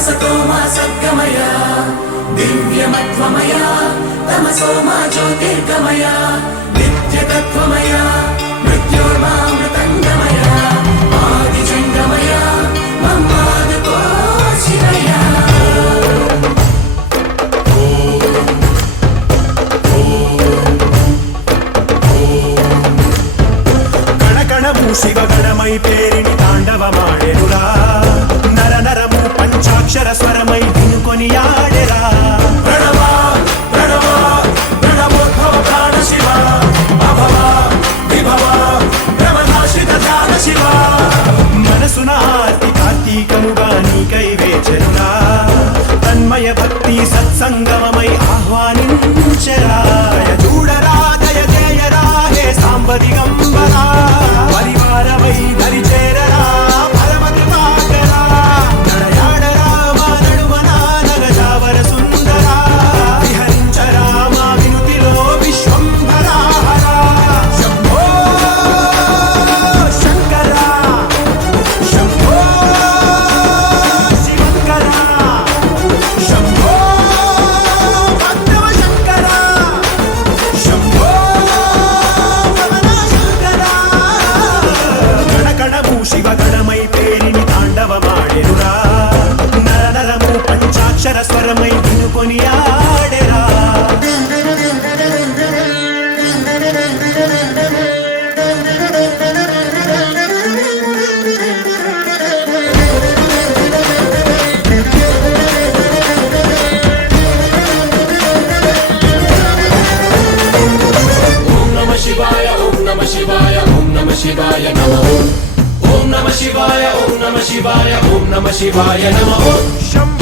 असतो मा सद्गमय दिव्यमत्वमय तमसो मा ज्योतिर्गमय नित्यतत्त्वमय मृत्योर्मामृतङ्गमय आदिजङ्गमय मम्मादको शिवय శివగణమై పేరిని తాండవమాడెనురా నర నరము పంచాక్షర స్వరమై వినుకొని ఆడెరా ప్రణవ ప్రణవ ప్రణవోద్భవ ప్రాణ శివ అభవ విభవ బ్రహ్మనాశిత ధ్యాన శివ మనసున ఆర్తి కార్తీకముగా నీకై వేచెనురా తన్మయ భక్తి సత్సంగమమై ఆహ్వానించెరా చూడరా దయ జయరా హే సాంబ దిగంబరా పరివారమై దరి చేరరా పరమ కృపాకరా నడయాడరా మా నడుమన నగజావర సుందరా విహరించరా మా వినుతిలో విశ్వంభరా శంభో శంకరా శంభో శివంకరా శంభో భక్తవ శంకరా శంభో శివగణమై పేరిని తాండవమాడెనురా నర నరము పంచాక్షర స్వరమై వినుకొని ఆడెరా ఓం నమః శివాయ ఓం నమః శివాయ ఓం నమః శివాయ నమః ఓం నమః శివాయ ఓం నమః శివాయ ఓం నమః శివాయ నమః